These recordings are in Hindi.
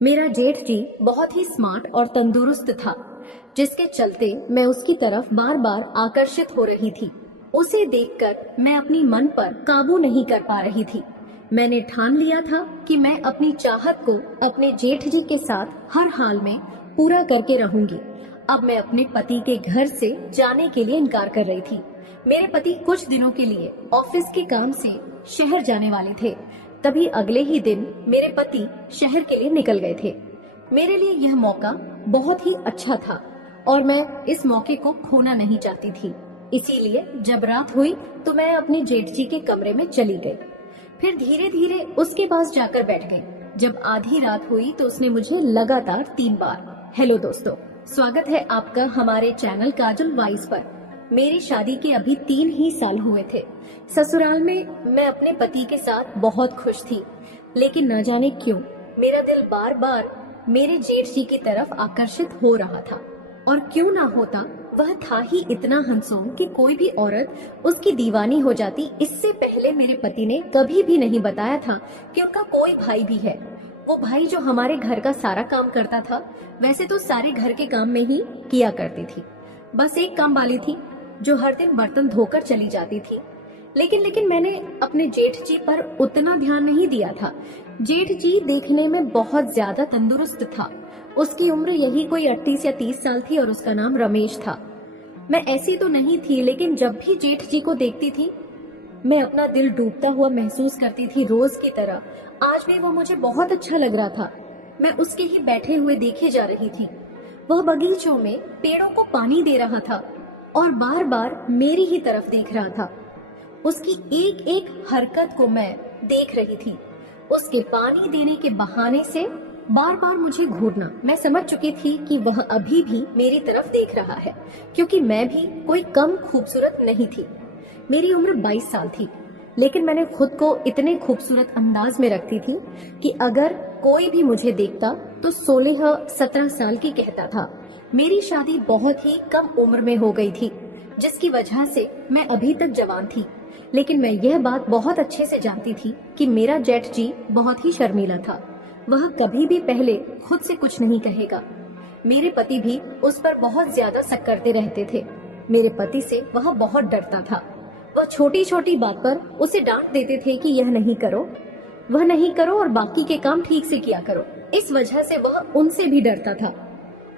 मेरा जेठ जी बहुत ही स्मार्ट और तंदुरुस्त था, जिसके चलते मैं उसकी तरफ बार बार आकर्षित हो रही थी। उसे देखकर मैं अपनी मन पर काबू नहीं कर पा रही थी। मैंने ठान लिया था कि मैं अपनी चाहत को अपने जेठ जी के साथ हर हाल में पूरा करके रहूंगी। अब मैं अपने पति के घर से जाने के लिए इनकार कर रही थी। मेरे पति कुछ दिनों के लिए ऑफिस के काम से शहर जाने वाले थे। तभी अगले ही दिन मेरे पति शहर के लिए निकल गए थे। मेरे लिए यह मौका बहुत ही अच्छा था और मैं इस मौके को खोना नहीं चाहती थी। इसीलिए जब रात हुई तो मैं अपने जेठ जी के कमरे में चली गई। फिर धीरे धीरे उसके पास जाकर बैठ गई। जब आधी रात हुई तो उसने मुझे लगातार 3 बार हेलो दोस्तों, स्वागत है आपका हमारे चैनल काजल वॉइस पर। मेरी शादी के अभी 3 ही साल हुए थे। ससुराल में मैं अपने पति के साथ बहुत खुश थी, लेकिन न जाने क्यों मेरा दिल बार बार मेरे जेठ जी की तरफ आकर्षित हो रहा था। और क्यों ना होता, वह था ही इतना हंसों कि कोई भी औरत उसकी दीवानी हो जाती। इससे पहले मेरे पति ने कभी भी नहीं बताया था कि उनका कोई भाई भी है। वो भाई जो हमारे घर का सारा काम करता था, वैसे तो सारे घर के काम में ही किया करती थी। बस एक काम वाली थी जो हर दिन बर्तन धोकर चली जाती थी। लेकिन मैंने अपने जेठ जी पर उतना ध्यान नहीं दिया था। जेठ जी देखने में बहुत ज्यादा तंदुरुस्त था। उसकी उम्र यही कोई 38 या 30 साल थी और उसका नाम रमेश था। मैं ऐसी तो नहीं थी, लेकिन जब भी जेठ जी को देखती थी मैं अपना दिल डूबता हुआ महसूस करती थी, रोज की तरह। आज भी वो मुझे बहुत अच्छा लग रहा था। मैं उसके ही बैठे हुए देखे जा रही थी। वह बगीचों में पेड़ों को पानी दे रहा था और बार बार मेरी ही तरफ देख रहा था। उसकी एक एक हरकत को मैं देख रही थी। उसके पानी देने के बहाने से बार बार मुझे घूरना। मैं समझ चुकी थी कि वह अभी भी मेरी तरफ देख रहा है, क्योंकि मैं भी कोई कम खूबसूरत नहीं थी। मेरी उम्र 22 साल थी, लेकिन मैंने खुद को इतने खूबसूरत अंदाज में रखती थी कि अगर कोई भी मुझे देखता तो 16-17 साल की कहता था। मेरी शादी बहुत ही कम उम्र में हो गई थी, जिसकी वजह से मैं अभी तक जवान थी। लेकिन मैं यह बात बहुत अच्छे से जानती थी कि मेरा जेठ जी बहुत ही शर्मीला था। वह कभी भी पहले खुद से कुछ नहीं कहेगा। मेरे पति भी उस पर बहुत ज्यादा शक करते रहते थे। मेरे पति से वह बहुत डरता था। वह छोटी छोटी बात पर उसे डांट देते थे कि यह नहीं करो, वह नहीं करो और बाकी के काम ठीक से किया करो। इस वजह से वह उनसे भी डरता था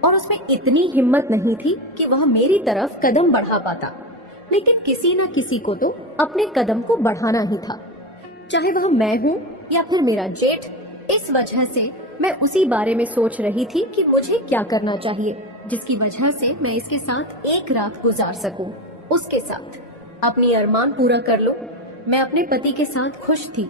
और उसमें इतनी हिम्मत नहीं थी कि वह मेरी तरफ कदम बढ़ा पाता। लेकिन किसी न किसी को तो अपने कदम को बढ़ाना ही था, चाहे वह मैं हूँ या फिर मेरा जेठ। इस वजह से मैं उसी बारे में सोच रही थी कि मुझे क्या करना चाहिए, जिसकी वजह से मैं इसके साथ एक रात गुजार सकूं, उसके साथ अपनी अरमान पूरा कर लूं। मैं अपने पति के साथ खुश थी,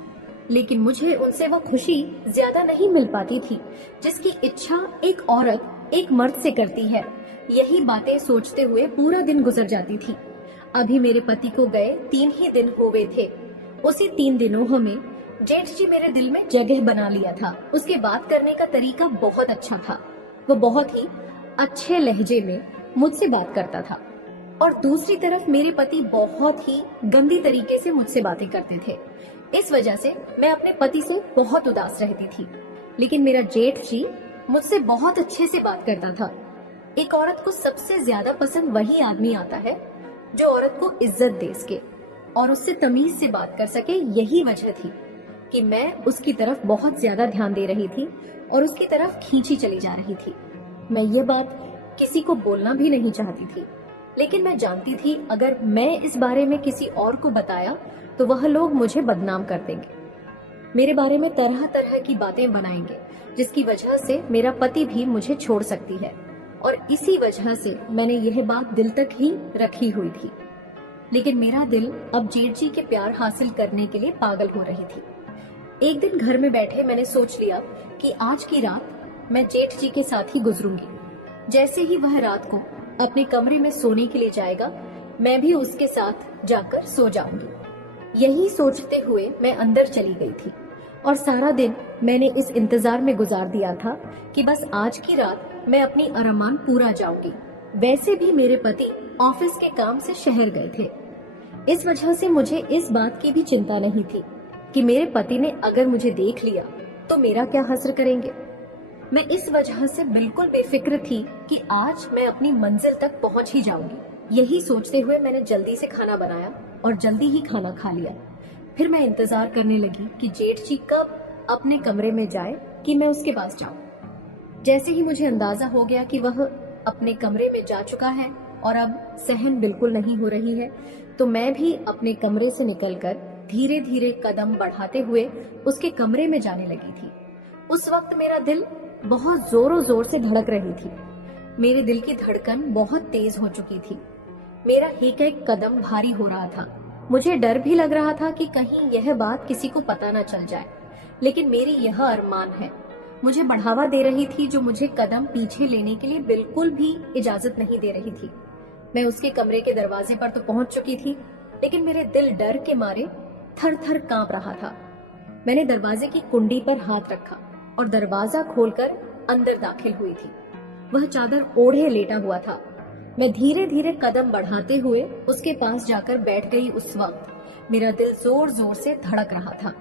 लेकिन मुझे उनसे वह खुशी ज्यादा नहीं मिल पाती थी जिसकी इच्छा एक औरत एक मर्द से करती है। यही बातें सोचते हुए पूरा दिन गुजर जाती थी। अभी मेरे पति को गए 3 ही दिन हो गए थे। उसी 3 दिनों में जेठ जी मेरे दिल में जगह बना लिया था। उसके बात करने का तरीका बहुत अच्छा था। वो बहुत ही अच्छे लहजे में मुझसे बात करता था और दूसरी तरफ मेरे पति बहुत ही गंदी तरीके से मुझसे बातें करते थे। इस वजह से मैं अपने पति से बहुत उदास रहती थी। लेकिन मेरा जेठ जी मुझसे बहुत अच्छे से बात करता था। एक औरत को सबसे ज्यादा पसंद वही आदमी आता है जो औरत को इज्जत दे सके और उससे तमीज से बात कर सके। यही वजह थी कि मैं उसकी तरफ बहुत ज्यादा ध्यान दे रही थी और उसकी तरफ खींची चली जा रही थी। मैं ये बात किसी को बोलना भी नहीं चाहती थी, लेकिन मैं जानती थी अगर मैं इस बारे में किसी और को बताया तो वह लोग मुझे बदनाम कर देंगे, मेरे बारे में तरह तरह की बातें बनाएंगे, जिसकी वजह से मेरा पति भी मुझे छोड़ सकती है। और इसी वजह से मैंने यह बात दिल तक ही रखी हुई थी। लेकिन मेरा दिल अब जेठ जी के प्यार हासिल करने के लिए पागल हो रही थी। एक दिन घर में बैठे मैंने सोच लिया कि आज की रात मैं जेठ जी के साथ ही गुजरूंगी। जैसे ही वह रात को अपने कमरे में सोने के लिए जाएगा, मैं भी उसके साथ जाकर सो जाऊंगी। यही सोचते हुए मैं अंदर चली गई थी और सारा दिन मैंने इस इंतजार में गुजार दिया था कि बस आज की रात मैं अपनी अरमान पूरा जाऊंगी। वैसे भी मेरे पति ऑफिस के काम से शहर गए थे। इस वजह से मुझे इस बात की भी चिंता नहीं थी कि मेरे पति ने अगर मुझे देख लिया तो मेरा क्या हश्र करेंगे। मैं इस वजह से बिल्कुल बेफिक्र थी कि आज मैं अपनी मंजिल तक पहुंच ही जाऊंगी। यही सोचते हुए मैंने जल्दी से खाना बनाया और जल्दी ही खाना खा लिया। फिर मैं इंतजार करने लगी कि जेठ जी कब अपने कमरे में जाए कि मैं उसके पास जाऊं। जैसे ही मुझे अंदाजा हो गया कि वह अपने कमरे में जा चुका है और अब सहन बिल्कुल नहीं हो रही है, तो मैं भी अपने कमरे से निकलकर धीरे धीरे कदम बढ़ाते हुए उसके कमरे में जाने लगी थी। उस वक्त मेरा दिल बहुत जोरों जोर से धड़क रही थी। मेरे दिल की धड़कन बहुत तेज हो चुकी थी। मेरा एक एक कदम भारी हो रहा था। मुझे डर भी लग रहा था कि कहीं यह बात किसी को पता न चल जाए, लेकिन मेरी यह अरमान है मुझे बढ़ावा दे रही थी, जो मुझे कदम पीछे लेने के लिए बिल्कुल भी इजाजत नहीं दे रही थी। मैं उसके कमरे के दरवाजे पर तो पहुंच चुकी थी, लेकिन मेरे दिल डर के मारे थर थर कांप रहा था। मैंने दरवाजे की कुंडी पर हाथ रखा और दरवाजा खोलकर अंदर दाखिल हुई थी। वह चादर ओढ़े लेटा हुआ था। मैं धीरे धीरे कदम बढ़ाते हुए उसके पास जाकर बैठ गई। उस वक्त मेरा दिल जोर जोर से धड़क रहा था।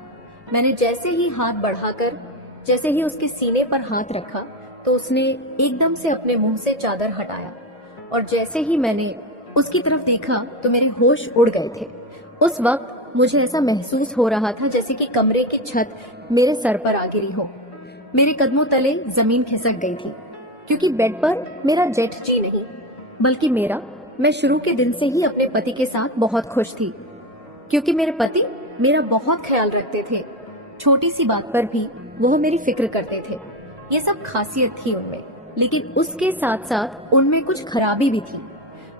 मैंने जैसे ही हाथ बढ़ाकर जैसे ही उसके सीने पर हाथ रखा तो उसने एकदम से अपने मुंह से चादर हटाया और जैसे ही मैंने उसकी तरफ देखा तो मेरे होश उड़ गए थे। उस वक्त मुझे ऐसा महसूस हो रहा था जैसे कि कमरे की छत मेरे सर पर आ गिरी हो। मेरे कदमों तले जमीन खिसक गई थी, क्योंकि बेड पर मेरा जेठ जी नहीं बल्कि मैं शुरू के दिन से ही अपने पति के साथ बहुत खुश थी, क्योंकि मेरे पति मेरा बहुत ख्याल रखते थे। छोटी सी बात पर भी वह मेरी फिक्र करते थे। ये सब खासियत थी उनमें, लेकिन उसके साथ साथ उनमें कुछ खराबी भी थी।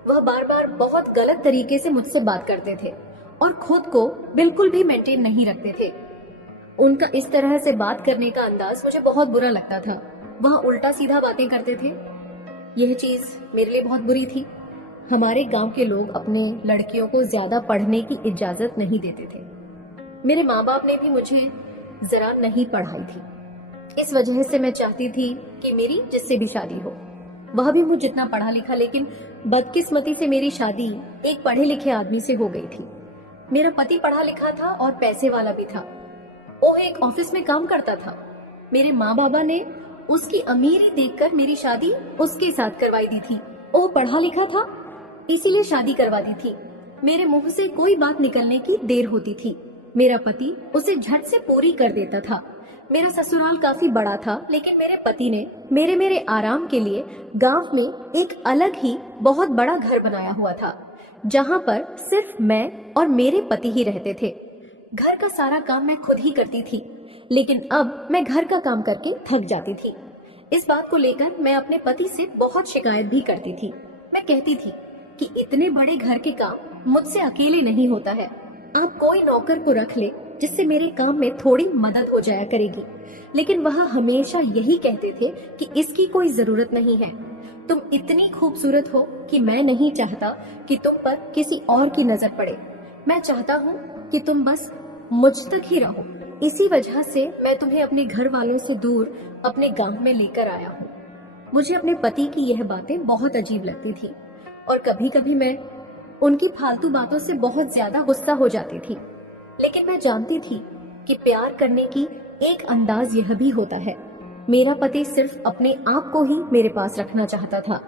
वह बार बार बहुत गलत तरीके से मुझसे बात करते थे और खुद को बिल्कुल भी मेंटेन नहीं रखते थे। उनका इस तरह से बात करने का अंदाज मुझे बहुत बुरा लगता था। वह उल्टा सीधा बातें करते थे। यह चीज मेरे लिए बहुत बुरी थी। हमारे गांव के लोग अपने लड़कियों को ज्यादा पढ़ने की इजाजत नहीं देते थे। मेरे माँ बाप ने भी मुझे जरा नहीं पढ़ाई थी। इस वजह से मैं चाहती थी कि मेरी जिससे भी शादी हो, वह भी मुझ जितना पढ़ा लिखा, लेकिन बदकिस्मती से मेरी शादी एक पढ़े लिखे आदमी से हो गई थी। मेरा पति पढ़ा लिखा था और पैसे वाला भी था। वो एक ऑफिस में काम करता था। मेरे माँ बाबा ने उसकी अमीरी देखकर मेरी शादी उसके साथ करवाई दी थी। वो पढ़ा लिखा था, इसीलिए शादी करवा दी थी। मेरे मुंह से कोई बात निकलने की देर होती थी, मेरा पति उसे झट से पूरी कर देता था। मेरा ससुराल काफी बड़ा था, लेकिन मेरे पति ने मेरे आराम के लिए गांव में एक अलग ही बहुत बड़ा घर बनाया हुआ था, जहां पर सिर्फ मैं और मेरे पति ही रहते थे। घर का सारा काम मैं खुद ही करती थी, लेकिन अब मैं घर का काम करके थक जाती थी। इस बात को लेकर मैं अपने पति से बहुत शिकायत भी करती थी। मैं कहती थी कि इतने बड़े घर के काम मुझसे अकेले नहीं होता है। आप कोई नौकर को रख ले जिससे मेरे काम में थोड़ी मदद हो जाया करेगी। लेकिन वह हमेशा यही कहते थे कि इसकी कोई जरूरत नहीं है। तुम इतनी खूबसूरत हो कि मैं नहीं चाहता कि तुम पर किसी और की नजर पड़े। मैं चाहता हूँ कि तुम बस मुझ तक ही रहो। इसी वजह से मैं तुम्हें अपने घर वालों से दूर अपने गांव में लेकर आया हूँ। मुझे अपने पति की यह बातें बहुत अजीब लगती थी और कभी कभी मैं उनकी फालतू बातों से बहुत ज्यादा गुस्सा हो जाती थी। लेकिन मैं जानती थी कि प्यार करने की एक अंदाज यह भी होता है। मेरा पति सिर्फ अपने आप को ही मेरे पास रखना चाहता था,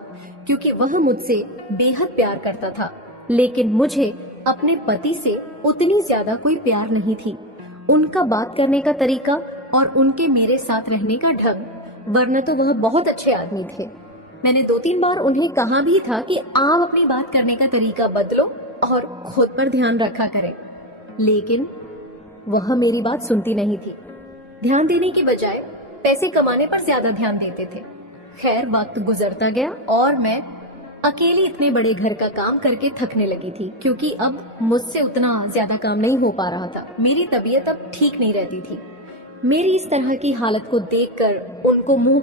क्योंकि वह मुझसे बेहद प्यार करता था। लेकिन मुझे अपने पति से उतनी ज्यादा कोई प्यार नहीं थी। उनका बात करने का तरीका और उनके मेरे साथ रहने का ढंग, वरना तो वह बहुत अच्छे आदमी थे। मैंने 2-3 बार उन्हें कहा भी था कि आप अपनी बात करने का तरीका बदलो और खुद पर ध्यान रखा करें, लेकिन वह मेरी बात सुनती नहीं थी। ध्यान देने की बजाय पैसे कमाने पर ज्यादा ध्यान देते थे। खैर, वक्त गुजरता गया और मैं अकेली इतने बड़े घर का काम करके थकने लगी थी, क्योंकि अब मुझसे उतना ज्यादा काम नहीं हो पा रहा था। मेरी तबीयत अब ठीक नहीं रहती थी। मेरी इस तरह की हालत को देखकर उनको मुंह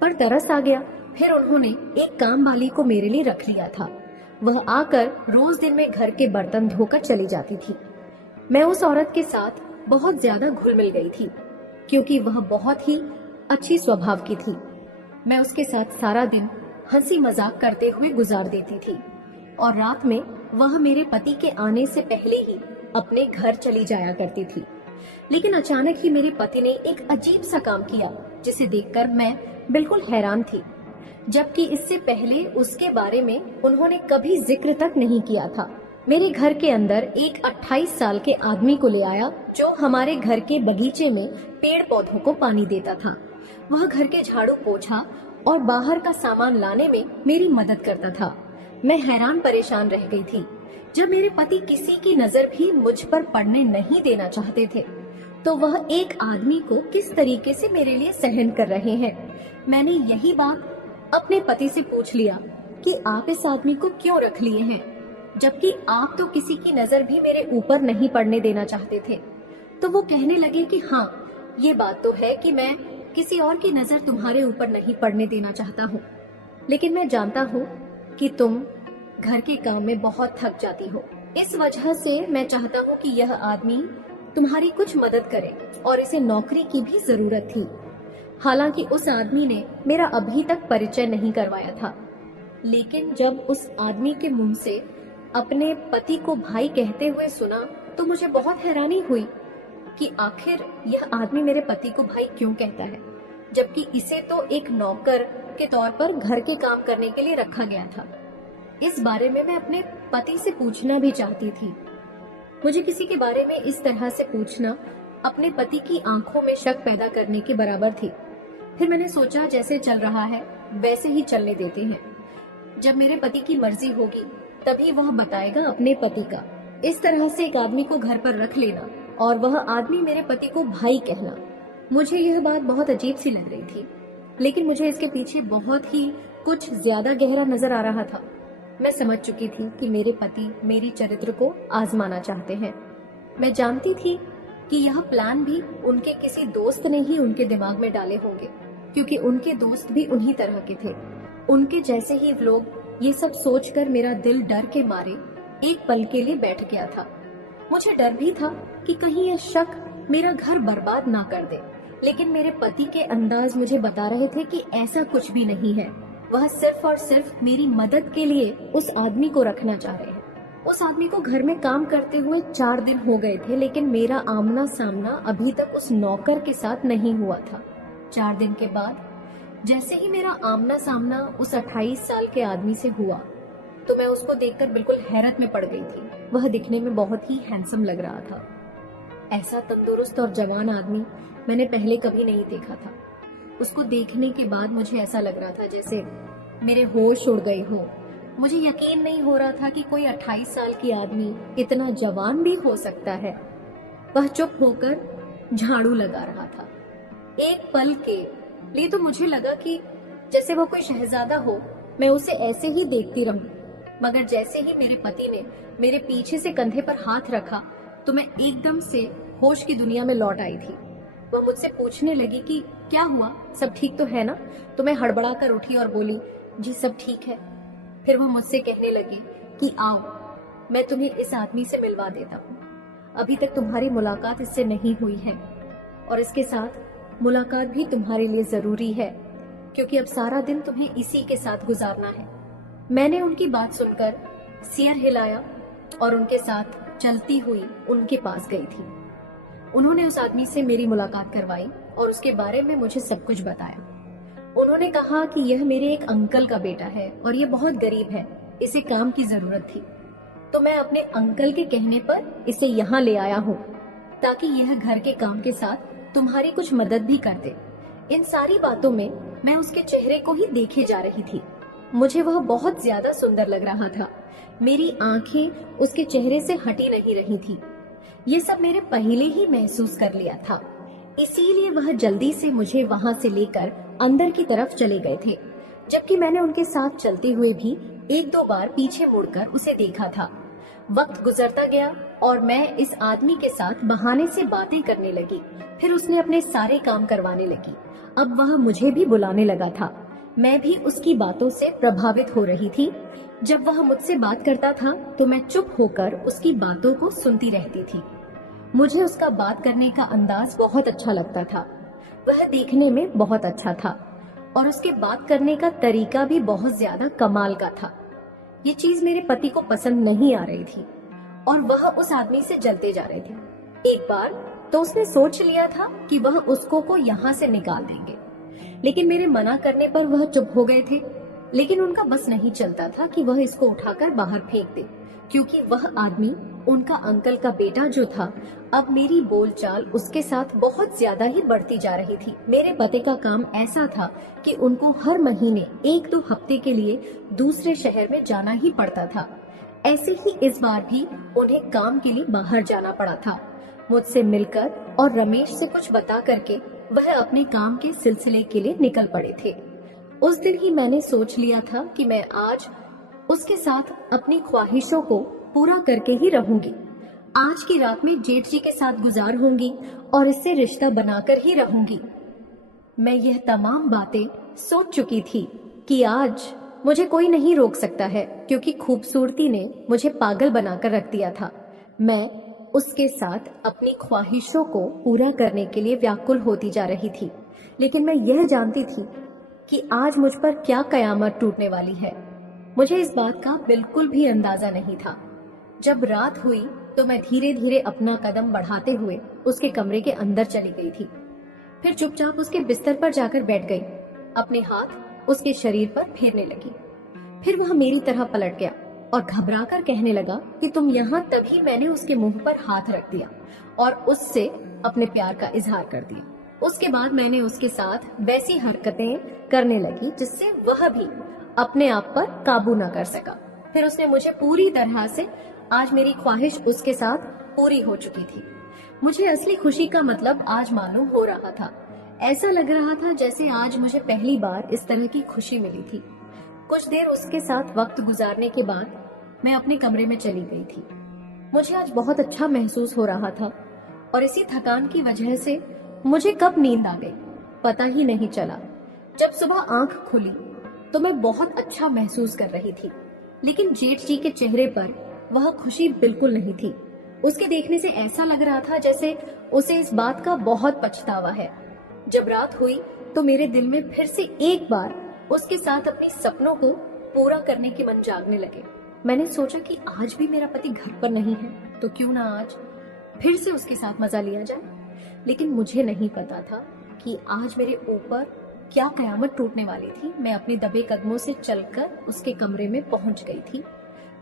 पर तरस आ गया। फिर उन्होंने एक काम वाली को मेरे लिए रख लिया था। वह आकर रोज दिन में घर के बर्तन धोकर चली जाती थी। मैं उस औरत के साथ बहुत ज्यादा घुल मिल गई थी, क्योंकि वह बहुत ही अच्छी स्वभाव की थी। मैं उसके साथ सारा दिन हंसी मजाक करते हुए गुजार देती थी और रात में वह मेरे पति के आने से पहले ही अपने घर चली जाया करती थी। लेकिन अचानक ही मेरे पति ने एक अजीब सा काम किया, जिसे देखकर मैं बिल्कुल हैरान थी, जबकि इससे पहले उसके बारे में उन्होंने कभी जिक्र तक नहीं किया था। मेरे घर के अंदर एक 28 साल के आदमी को ले आया जो हमारे घर के बगीचे में पेड़ पौधों को पानी देता था। वह घर के झाड़ू पोछा और बाहर का सामान लाने में मेरी मदद करता था। मैं हैरान परेशान रह गई थी। जब मेरे पति किसी की नजर भी मुझ पर पड़ने नहीं देना चाहते थे, तो वह एक आदमी को किस तरीके से मेरे लिए सहन कर रहे हैं। मैंने यही बात अपने पति से पूछ लिया कि आप इस आदमी को क्यों रख लिए हैं, जबकि आप तो किसी की नजर भी मेरे ऊपर नहीं पड़ने देना चाहते थे। तो वो कहने लगे कि हाँ, ये बात तो है कि मैं किसी और की नजर तुम्हारे ऊपर नहीं पड़ने देना चाहता हूँ, लेकिन मैं जानता हूँ कि तुम घर के काम में बहुत थक जाती हो। इस वजह से मैं चाहता हूँ कि यह आदमी तुम्हारी कुछ मदद करे और इसे नौकरी की भी जरूरत थी। हालांकि उस आदमी ने मेरा अभी तक परिचय नहीं करवाया था, लेकिन जब उस आदमी के मुंह से अपने पति को भाई कहते हुए सुना तो मुझे बहुत हैरानी हुई कि आखिर यह आदमी मेरे पति को भाई क्यों कहता है, जबकि इसे तो एक नौकर के तौर पर घर के काम करने के लिए रखा गया था। इस बारे में मैं अपने पति से पूछना भी चाहती थी। मुझे किसी के बारे में इस तरह से पूछना अपने पति की आंखों में शक पैदा करने के बराबर थी। फिर मैंने सोचा जैसे चल रहा है वैसे ही चलने देते हैं। जब मेरे पति की मर्जी होगी तभी वह बताएगा अपने पति का। इस तरह से एक आदमी को घर पर रख लेना और वह आदमी मेरे पति को भाई कहना, मुझे यह बात बहुत अजीब सी लग रही थी, लेकिन मुझे इसके पीछे बहुत ही कुछ ज्यादा गहरा नजर आ रहा था। मैं समझ चुकी थी कि मेरे पति मेरी चरित्र को आजमाना चाहते हैं। मैं जानती थी कि यह प्लान भी उनके किसी दोस्त ने ही उनके दिमाग में डाले होंगे, क्योंकि उनके दोस्त भी उन्हीं तरह के थे। उनके जैसे ही लोग। ये सब सोचकर मेरा दिल डर के मारे एक पल के लिए बैठ गया था। मुझे डर भी था कि कहीं यह शक मेरा घर बर्बाद ना कर दे, लेकिन मेरे पति के अंदाज मुझे बता रहे थे कि ऐसा कुछ भी नहीं है। वह सिर्फ और सिर्फ मेरी मदद के लिए उस आदमी को रखना चाह रहे हैं। उस आदमी को घर में काम करते हुए 4 दिन हो गए थे, लेकिन मेरा आमना सामना अभी तक उस नौकर के साथ नहीं हुआ था। 4 दिन के बाद जैसे ही मेरा आमना सामना उस 28 साल के आदमी से हुआ, तो मैं उसको देखकर बिल्कुल हैरत में पड़ गई थी। वह दिखने में बहुत ही हैंडसम लग रहा था। ऐसा तंदुरुस्त और जवान आदमी मैंने पहले कभी नहीं देखा था। उसको देखने के बाद मुझे ऐसा लग रहा था जैसे मेरे होश उड़ गए हो। मुझे यकीन नहीं हो रहा था कि कोई 28 साल की आदमी इतना जवान भी हो सकता है। वह चुप होकर झाड़ू लगा रहा था। एक पल के लिए तो मुझे लगा कि जैसे वो कोई शहजादा हो, मैं उसे ऐसे ही देखती रहूं। मगर जैसे ही मेरे पति ने मेरे पीछे से कंधे पर हाथ रखा तो मैं एकदम से होश की दुनिया में लौट आई थी। वह मुझसे पूछने लगी कि क्या हुआ, सब ठीक तो है ना? तो मैं हड़बड़ा कर उठी और बोली, जी सब ठीक है। फिर वह मुझसे कहने लगी कि आओ, मैं तुम्हें इस आदमी से मिलवा देता हूँ। अभी तक तुम्हारी मुलाकात इससे नहीं हुई है और इसके साथ मुलाकात भी तुम्हारे लिए जरूरी है, क्योंकि अब सारा दिन तुम्हें इसी के साथ गुजारना है। मैंने उनकी बात सुनकर सिर हिलाया और उनके साथ चलती हुई उनके पास गई थी। उन्होंने उस आदमी से मेरी मुलाकात करवाई और उसके बारे में मुझे सब कुछ बताया। उन्होंने कहा कि यह मेरे एक अंकल का बेटा है और ये बहुत गरीब है, इसे काम की जरूरत थी, तो मैं अपने अंकल के कहने पर इसे यहाँ ले आया हूँ ताकि यह घर के काम के साथ तुम्हारी कुछ मदद भी कर दे। इन सारी बातों में मैं उसके चेहरे को ही देखे जा रही थी। मुझे वह बहुत ज्यादा सुंदर लग रहा था। मेरी आंखें उसके चेहरे से हटी नहीं रही थी। ये सब मैंने पहले ही महसूस कर लिया था, इसीलिए वह जल्दी से मुझे वहां से लेकर अंदर की तरफ चले गए थे, जबकि मैंने उनके साथ चलते हुए भी 1-2 बार पीछे मुड़कर उसे देखा था। वक्त गुजरता गया और मैं इस आदमी के साथ बहाने से बातें करने लगी। फिर उसने अपने सारे काम करवाने लगी। अब वह मुझे भी बुलाने लगा था। मैं भी उसकी बातों से प्रभावित हो रही थी। जब वह मुझसे बात करता था तो मैं चुप होकर उसकी बातों को सुनती रहती थी। मुझे उसका बात करने का अंदाज बहुत अच्छा लगता था। वह देखने में बहुत अच्छा था और उसके बात करने का तरीका भी बहुत ज्यादा कमाल का था। ये चीज मेरे पति को पसंद नहीं आ रही थी और वह उस आदमी से जलते जा रहे थे। एक बार तो उसने सोच लिया था कि वह उसको यहाँ से निकाल देंगे, लेकिन मेरे मना करने पर वह चुप हो गए थे। लेकिन उनका बस नहीं चलता था कि वह इसको उठाकर बाहर फेंक दे, क्योंकि वह आदमी, उनका अंकल का बेटा जो था, अब मेरी बोलचाल उसके साथ बहुत ज्यादा ही बढ़ती जा रही थी। मेरे पति का काम ऐसा था कि उनको हर महीने 1-2 हफ्ते के लिए दूसरे शहर में जाना ही पड़ता था। ऐसे ही इस बार भी उन्हें काम के लिए बाहर जाना पड़ा था। मुझसे मिलकर और रमेश से कुछ बता करके वह अपने काम के सिलसिले के लिए निकल पड़े थे। उस दिन ही मैंने सोच लिया था कि मैं आज उसके साथ अपनी ख्वाहिशों को पूरा करके ही रहूंगी। आज की रात में जेठ जी के साथ गुजार होंगी और इससे रिश्ता बनाकर ही रहूंगी। मैं यह तमाम बातें सोच चुकी थी कि आज मुझे कोई नहीं रोक सकता है, क्योंकि खूबसूरती ने मुझे पागल बनाकर रख दिया था। मैं उसके साथ अपनी ख्वाहिशों को पूरा करने के लिए व्याकुल होती जा रही थी। लेकिन मैं यह जानती थी कि आज मुझ पर क्या कयामत टूटने वाली है। मुझे इस बात का बिल्कुल भी अंदाजा नहीं था। जब रात हुई तो मैं धीरे धीरे अपना कदम बढ़ाते हुए उसके कमरे के अंदर चली गई थी। फिर चुपचाप उसके बिस्तर पर जाकर बैठ गई, अपने हाथ उसके शरीर पर फेरने लगी। फिर वह मेरी तरह पलट गया और घबराकर कहने लगा कि तुम यहाँ। तभी मैंने उसके मुंह पर हाथ रख दिया और उससे अपने प्यार का इजहार कर दिया। उसके बाद मैंने उसके साथ वैसी हरकतें करने लगी जिससे वह भी अपने आप पर काबू न कर सका। फिर उसने मुझे पूरी तरह से, आज मेरी ख्वाहिश उसके साथ पूरी हो चुकी थी। मुझे असली खुशी का मतलब आज मालूम हो रहा था। ऐसा लग रहा था जैसे आज मुझे पहली बार इस तरह की खुशी मिली थी। कुछ देर उसके साथ वक्त गुजारने के बाद मैं अपने कमरे में चली गई थी। मुझे आज बहुत अच्छा महसूस हो रहा था और इसी थकान की वजह से मुझे कब नींद आ गई पता ही नहीं चला। जब सुबह आंख खुली तो मैं बहुत अच्छा महसूस कर रही थी, लेकिन जेठ जी के चेहरे पर वह खुशी बिल्कुल नहीं थी। उसके देखने से ऐसा लग रहा था जैसे उसे इस बात का बहुत पछतावा है। जब रात हुई तो मेरे दिल में फिर से एक बार उसके साथ अपने सपनों को पूरा करने के मन जागने लगे। मैंने सोचा कि आज भी मेरा पति घर पर नहीं है तो क्यों ना आज फिर से उसके साथ मजा लिया जाए। लेकिन मुझे नहीं पता था कि आज मेरे ऊपर क्या कयामत टूटने वाली थी। मैं अपने दबे कदमों से चलकर उसके कमरे में पहुंच गई थी।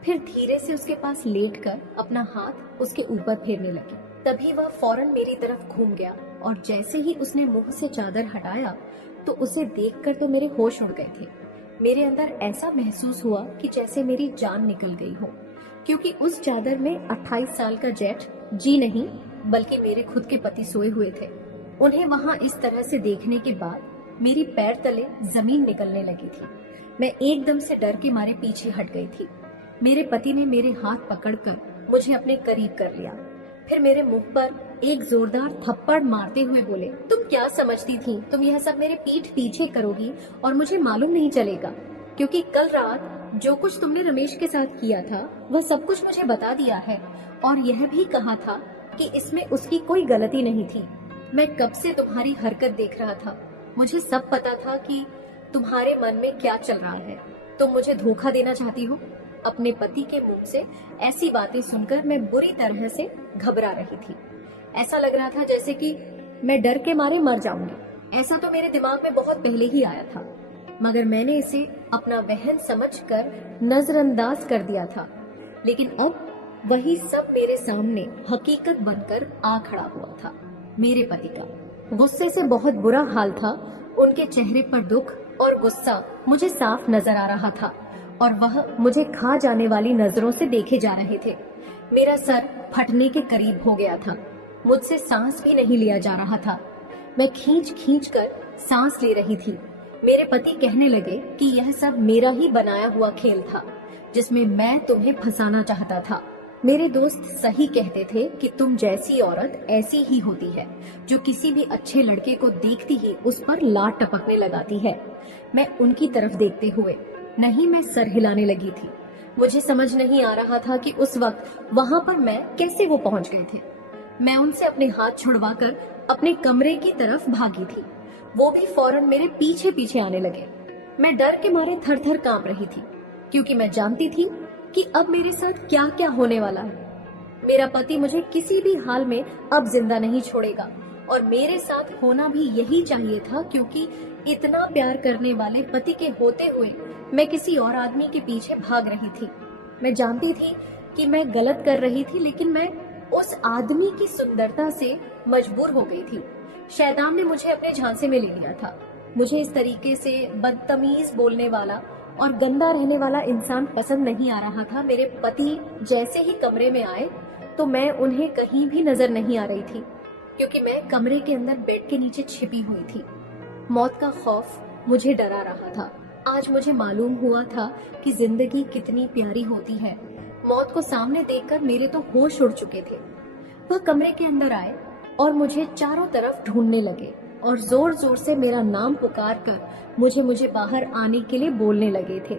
फिर धीरे से उसके पास लेटकर अपना हाथ उसके ऊपर फेरने लगी। तभी वह फौरन मेरी तरफ घूम गया और जैसे ही उसने मुंह से चादर हटाया तो उसे देखकर तो मेरे होश उड़ गए थे। मेरे अंदर ऐसा महसूस हुआ कि जैसे मेरी जान निकल गई हो, क्योंकि उस चादर में 28 साल का जेठ जी नहीं बल्कि मेरे खुद के पति सोए हुए थे। उन्हें वहां इस तरह से देखने के बाद मेरी पैर तले जमीन निकलने लगी थी। मैं एकदम से डर के मारे पीछे हट गई थी। मेरे पति ने मेरे हाथ पकड़कर मुझे अपने करीब कर लिया। फिर मेरे मुंह पर एक जोरदार थप्पड़ मारते हुए बोले, तुम क्या समझती थी तुम यह सब मेरे पीठ पीछे करोगी और मुझे मालूम नहीं चलेगा? क्योंकि कल रात जो कुछ तुमने रमेश के साथ किया था वह सब कुछ मुझे बता दिया है और यह भी कहा था कि इसमें उसकी कोई गलती नहीं थी। मैं कब से तुम्हारी हरकत देख रहा था। मुझे सब पता था कि तुम्हारे मन में क्या चल रहा है। तुम मुझे धोखा देना चाहती हो। अपने पति के मुंह से ऐसी बातें सुनकर मैं बुरी तरह से घबरा रही थी। ऐसा लग रहा था जैसे कि मैं डर के मारे मर जाऊंगी। ऐसा तो मेरे दिमाग में बहुत पहले ही आया था, मगर मैंने इसे अपना वहन समझकर नजरअंदाज कर दिया था। लेकिन अब वही सब मेरे सामने हकीकत बनकर आ खड़ा हुआ था। मेरे पति का गुस्से से बहुत बुरा हाल था। उनके चेहरे पर दुख और गुस्सा मुझे साफ नजर आ रहा था और वह मुझे खा जाने वाली नजरों से देखे जा रहे थे। मेरा सर फटने के करीब हो गया था। मुझसे सांस भी नहीं लिया जा रहा था। मैं खींच खींच कर सांस ले रही थी। मेरे पति कहने लगे कि यह सब मेरा ही बनाया हुआ खेल था जिसमें मैं तुम्हें फंसाना चाहता था। मेरे दोस्त सही कहते थे कि तुम जैसी औरत ऐसी ही होती है जो किसी भी अच्छे लड़के को देखती ही उस पर लात टपकने लगाती है। मैं उनकी तरफ देखते हुए नहीं, मैं सर हिलाने लगी थी। मुझे समझ नहीं आ रहा था कि उस वक्त वहां पर मैं कैसे वो पहुंच गए थे। मैं उनसे अपने हाथ छुड़वाकर अपने कमरे की तरफ भागी थी। वो भी फौरन मेरे पीछे पीछे आने लगे। मैं डर के मारे थर थर कांप रही थी, क्योंकि मैं जानती थी कि अब मेरे साथ क्या क्या होने वाला है। मेरा पति मुझे किसी भी हाल में अब जिंदा नहीं छोड़ेगा और मेरे साथ होना भी यही चाहिए था, क्योंकि इतना प्यार करने वाले पति के होते हुए मैं किसी और आदमी के पीछे भाग रही थी। मैं जानती थी कि मैं गलत कर रही थी, लेकिन मैं उस आदमी की सुंदरता से मजबूर हो गई थी। शैतान ने मुझे अपने झांसे में ले लिया था। मुझे इस तरीके से बदतमीज बोलने वाला और गंदा रहने वाला इंसान पसंद नहीं आ रहा था। मेरे पति जैसे ही कमरे में आए तो मैं उन्हें कहीं भी नजर नहीं आ रही थी, क्योंकि मैं कमरे के अंदर बेड के नीचे छिपी हुई थी। मौत का खौफ मुझे डरा रहा था। आज मुझे मालूम हुआ था कि जिंदगी कितनी प्यारी होती है। मौत को सामने देखकर मेरे तो होश उड़ चुके थे। वह कमरे के अंदर आए और मुझे चारों तरफ ढूंढने लगे और जोर जोर से मेरा नाम पुकार कर मुझे बाहर आने के लिए बोलने लगे थे।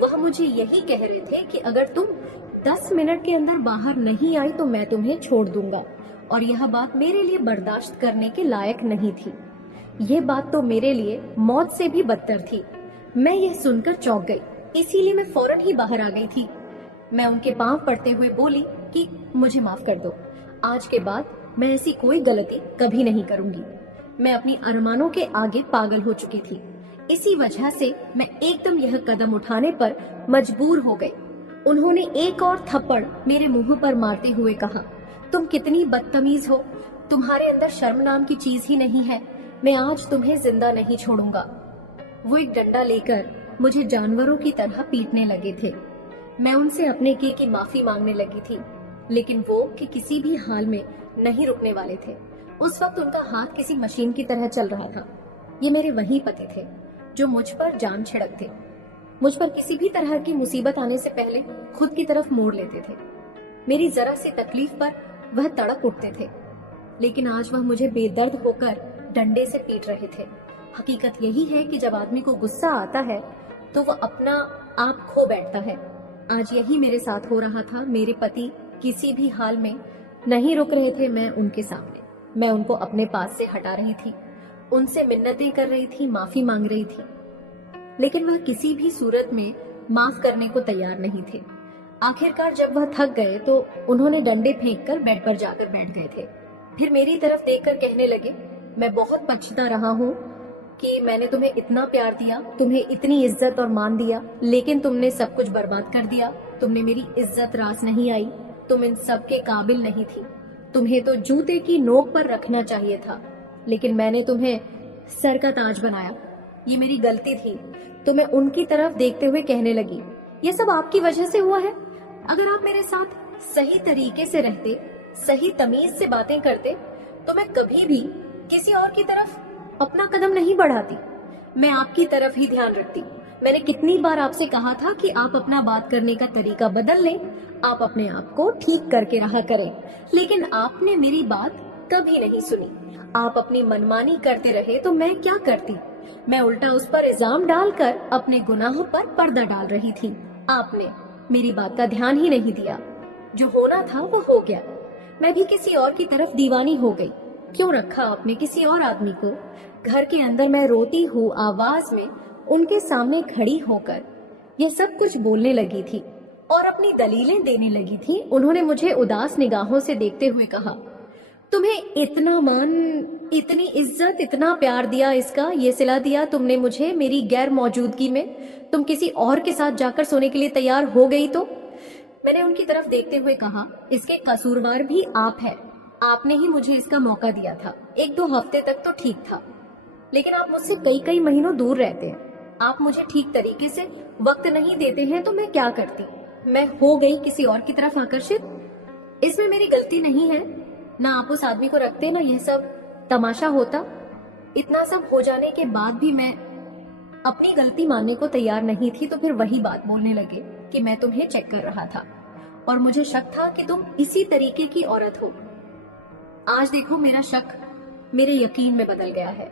वह मुझे यही कह रहे थे कि अगर तुम 10 मिनट के अंदर बाहर नहीं आई तो मैं तुम्हें छोड़ दूंगा, और यह बात मेरे लिए बर्दाश्त करने के लायक नहीं थी। यह बात तो मेरे लिए मौत से भी बदतर थी। मैं यह सुनकर चौंक गई, इसीलिए मैं फौरन ही बाहर आ गई थी। मैं उनके पांव पड़ते हुए बोली कि मुझे माफ कर दो। आज के बाद मैं ऐसी कोई गलती कभी नहीं करूंगी। मैं अपनी अरमानों के आगे पागल हो चुकी थी। इसी वजह से मैं एकदम यह कदम उठाने पर मजबूर हो गई। उन्होंने एक और थप्पड़ मेरे मुंह पर मारते हुए कहा, तुम कितनी बदतमीज हो, तुम्हारे अंदर शर्म नाम की चीज ही नहीं है। मैं आज तुम्हें जिंदा नहीं छोड़ूंगा। वो एक डंडा लेकर मुझे जानवरों की तरह पीटने लगे थे। मैं उनसे अपने किए की माफी मांगने लगी थी, लेकिन वो कि किसी भी हाल में नहीं रुकने वाले थे। उस वक्त उनका हाथ किसी मशीन की तरह चल रहा था। ये मेरे वही पति थे जो मुझ पर जान छिड़कते, मुझ पर किसी भी तरह की मुसीबत आने से पहले खुद की तरफ मोड़ लेते थे। मेरी जरा सी तकलीफ पर वह तड़प उठते थे, लेकिन आज वह मुझे बेदर्द होकर डंडे से पीट रहे थे। हकीकत यही है कि जब आदमी को गुस्सा आता है तो वह अपना आप खो बैठता है। आज यही मेरे साथ हो रहा था। मेरे पति किसी भी हाल में नहीं रुक रहे थे। मैं उनके सामने, मैं उनको अपने पास से हटा रही थी, उनसे मिन्नतें कर रही थी, माफी मांग रही थी, लेकिन वह किसी भी सूरत में माफ करने को तैयार नहीं थे। आखिरकार जब वह थक गए तो उन्होंने डंडे फेंककर बेड पर जाकर बैठ गए थे। फिर मेरी तरफ देखकर कहने लगे, मैं बहुत पछता रहा हूँ कि मैंने तुम्हें इतना प्यार दिया, तुम्हें इतनी इज्जत और मान दिया, लेकिन तुमने सब कुछ बर्बाद कर दिया। तुमने मेरी इज्जत रास नहीं आई, तुम इन सब के काबिल नहीं थी। तुम्हें तो जूते की नोक पर रखना चाहिए था, लेकिन मैंने तुम्हें सर का ताज बनाया। ये मेरी गलती थी। तो मैं उनकी तरफ देखते हुए कहने लगी, ये सब आपकी वजह से हुआ है। अगर आप मेरे साथ सही तरीके से रहते, सही तमीज से बातें करते, तो मैं कभी भी किसी और की तरफ अपना कदम नहीं बढ़ाती। मैं आपकी तरफ ही ध्यान रखती। मैंने कितनी बार आपसे कहा था कि आप अपना बात करने का तरीका बदल लें, आप अपने आप को ठीक करके रहा करें, लेकिन आपने मेरी बात कभी नहीं सुनी। आप अपनी मनमानी करते रहे तो मैं क्या करती? मैं उल्टा उस पर इल्जाम डालकर अपने गुनाहों पर पर्दा डाल रही थी। आपने मेरी बात का ध्यान ही नहीं दिया। जो होना था वो हो गया। मैं भी किसी और की तरफ दीवानी हो गई। क्यों रखा आपने किसी और आदमी को? घर के अंदर मैं रोती हुई आवाज में उनके सामने खड़ी होकर यह सब कुछ बोलने लगी थी और अपनी दलीलें देने लगी थी। उन्होंने मुझे उदास निगाहों से देखते हुए कहा, तुम्हें इतना मान, इतनी इज्जत, इतना प्यार दिया, इसका ये सिला दिया तुमने मुझे मेरी गैर मौजूदगी में। तुम किसी और के साथ जाकर सोने के लिए तैयार हो गई तो? मैंने उनकी तरफ देखते हुए कहा, इसके कसूरवार भी आप हैं। आपने ही मुझे इसका मौका दिया था। 1-2 हफ्ते तक तो ठीक था, लेकिन आप मुझसे कई महीनों दूर रहते हैं। आप मुझे ठीक तरीके से वक्त नहीं देते हैं तो मैं क्या करती? मैं हो गई किसी और की तरफ आकर्षित। इसमें मेरी गलती नहीं है। ना आप उस आदमी को रखते, ना यह सब तमाशा होता। इतना सब हो जाने के बाद भी मैं अपनी गलती मानने को तैयार नहीं थी। तो फिर वही बात बोलने लगे कि मैं तुम्हें चेक कर रहा था और मुझे शक था कि तुम इसी तरीके की औरत हो। आज देखो मेरा शक मेरे यकीन में बदल गया है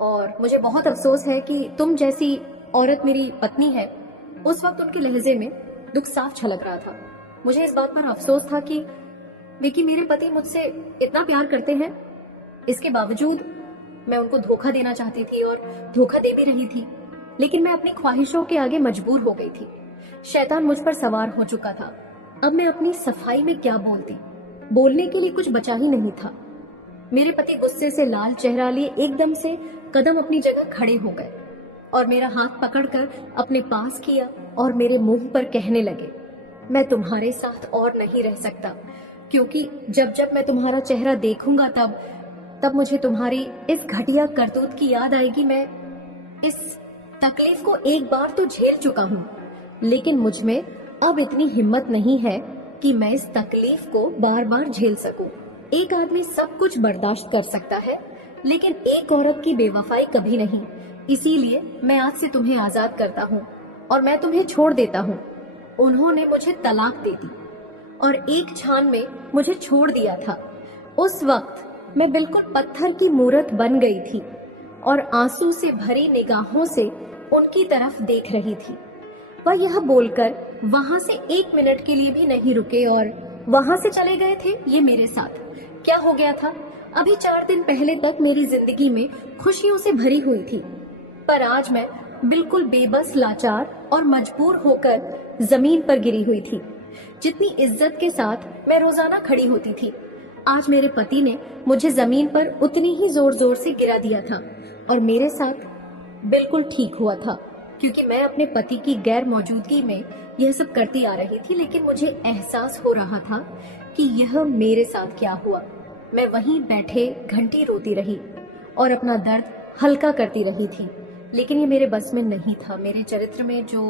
और मुझे बहुत अफसोस है कि तुम जैसी औरत मेरी पत्नी है। उस वक्त उनके लहजे में दुख साफ झलक रहा था। मुझे इस बात पर अफसोस था कि विकी मेरे पति मुझसे इतना प्यार करते हैं, इसके बावजूद मैं उनको धोखा देना चाहती थी और धोखा दे भी रही थी, लेकिन मैं अपनी ख्वाहिशों के आगे मजबूर हो गई थी। शैतान मुझ पर सवार हो चुका था। अब मैं अपनी सफाई में क्या बोलती? बोलने के लिए कुछ बचा ही नहीं था। मेरे पति गुस्से से लाल चेहरा लिए एकदम से कदम अपनी जगह खड़े हो गए और मेरा हाथ पकड़कर अपने पास किया और मेरे मुंह पर कहने लगे, मैं तुम्हारे साथ और नहीं रह सकता, क्योंकि जब जब मैं तुम्हारा चेहरा देखूंगा तब मुझे तुम्हारी इस घटिया करतूत की याद आएगी। मैं इस तकलीफ को एक बार तो झेल चुका हूँ, लेकिन मुझ में अब इतनी हिम्मत नहीं है कि मैं इस तकलीफ को बार बार झेल सकूं। एक आदमी सब कुछ बर्दाश्त कर सकता है, लेकिन एक औरत की बेवफाई कभी नहीं। इसीलिए मैं आज से तुम्हें आजाद करता हूँ और मैं तुम्हें छोड़ देता हूँ। उन्होंने मुझे तलाक दे दी और एक क्षण में मुझे छोड़ दिया था। उस वक्त मैं बिल्कुल पत्थर की मूरत बन गई थी और आंसू से भरी निगाहों से उनकी तरफ देख रही थी। वह यह बोलकर वहां से 1 मिनट के लिए भी नहीं रुके और वहां से चले गए थे। ये मेरे साथ क्या हो गया था? अभी 4 दिन पहले तक मेरी जिंदगी में खुशियों से भरी हुई थी, पर आज मैं बिल्कुल बेबस, लाचार और मजबूर होकर जमीन पर गिरी हुई थी। जितनी इज्जत के साथ मैं रोजाना खड़ी होती थी, आज मेरे पति ने मुझे जमीन पर उतनी ही जोर जोर से गिरा दिया था और मेरे साथ बिल्कुल ठीक हुआ था, क्योंकि मैं अपने पति की गैर मौजूदगी में यह सब करती आ रही थी। लेकिन मुझे एहसास हो रहा था कि यह मेरे साथ क्या हुआ। मैं वहीं बैठे घंटी रोती रही और अपना दर्द हल्का करती रही थी, लेकिन ये मेरे बस में नहीं था। मेरे चरित्र में जो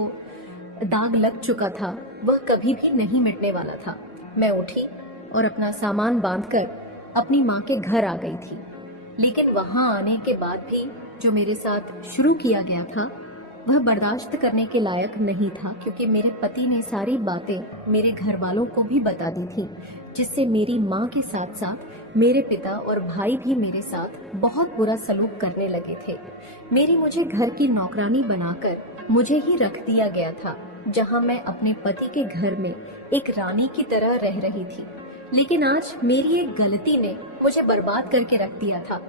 दाग लग चुका था वह कभी भी नहीं मिटने वाला था। मैं उठी और अपना सामान बांधकर अपनी माँ के घर आ गई थी, लेकिन वहां आने के बाद भी जो मेरे साथ शुरू किया गया था वह बर्दाश्त करने के लायक नहीं था, क्योंकि मेरे पति ने सारी बातें मेरे घर वालों को भी बता दी थी, जिससे मेरी माँ के साथ साथ मेरे पिता और भाई भी मेरे साथ बहुत बुरा सलूक करने लगे थे। मुझे घर की नौकरानी बनाकर मुझे ही रख दिया गया था, जहाँ मैं अपने पति के घर में एक रानी की तरह रह रही थी। लेकिन आज मेरी एक गलती ने मुझे बर्बाद करके रख दिया था।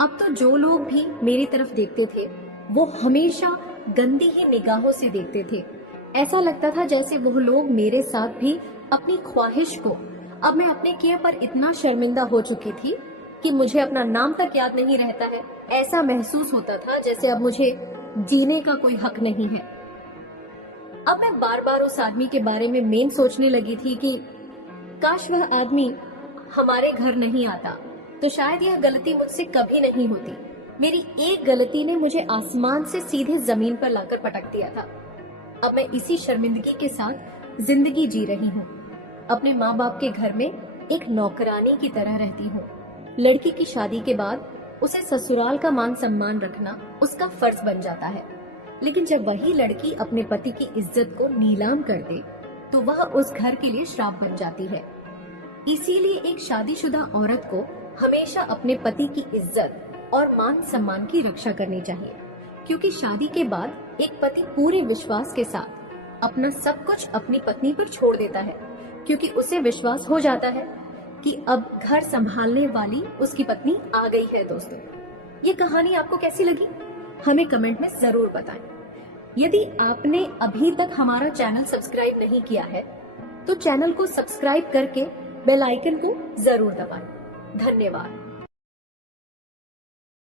अब तो जो लोग भी मेरी तरफ देखते थे वो हमेशा गंदी ही निगाहों से देखते थे। ऐसा लगता था जैसे वो लोग मेरे साथ भी अपनी ख्वाहिश को, अब मैं अपने किए पर इतना शर्मिंदा हो चुकी थी कि मुझे अपना नाम तक याद नहीं रहता है। ऐसा महसूस होता था जैसे अब मुझे जीने का कोई हक नहीं है। अब मैं बार बार उस आदमी के बारे में सोचने लगी थी कि काश वह आदमी हमारे घर नहीं आता तो शायद यह गलती मुझसे कभी नहीं होती। मेरी एक गलती ने मुझे आसमान से सीधे जमीन पर लाकर पटक दिया था। अब मैं इसी शर्मिंदगी के साथ जिंदगी जी रही हूँ। अपने माँ बाप के घर में एक नौकरानी की तरह रहती हूँ। लड़की की शादी के बाद उसे ससुराल का मान सम्मान रखना उसका फर्ज बन जाता है, लेकिन जब वही लड़की अपने पति की इज्जत को नीलाम कर दे तो वह उस घर के लिए श्राप बन जाती है। इसीलिए एक शादीशुदा औरत को हमेशा अपने पति की इज्जत और मान सम्मान की रक्षा करनी चाहिए, क्योंकि शादी के बाद एक पति पूरे विश्वास के साथ अपना सब कुछ अपनी पत्नी पर छोड़ देता है, क्योंकि उसे विश्वास हो जाता है कि अब घर संभालने वाली उसकी पत्नी आ गई है। दोस्तों, ये कहानी आपको कैसी लगी हमें कमेंट में जरूर बताएं। यदि आपने अभी तक हमारा चैनल सब्सक्राइब नहीं किया है तो चैनल को सब्सक्राइब करके बेल आइकन को जरूर दबाएं। धन्यवाद।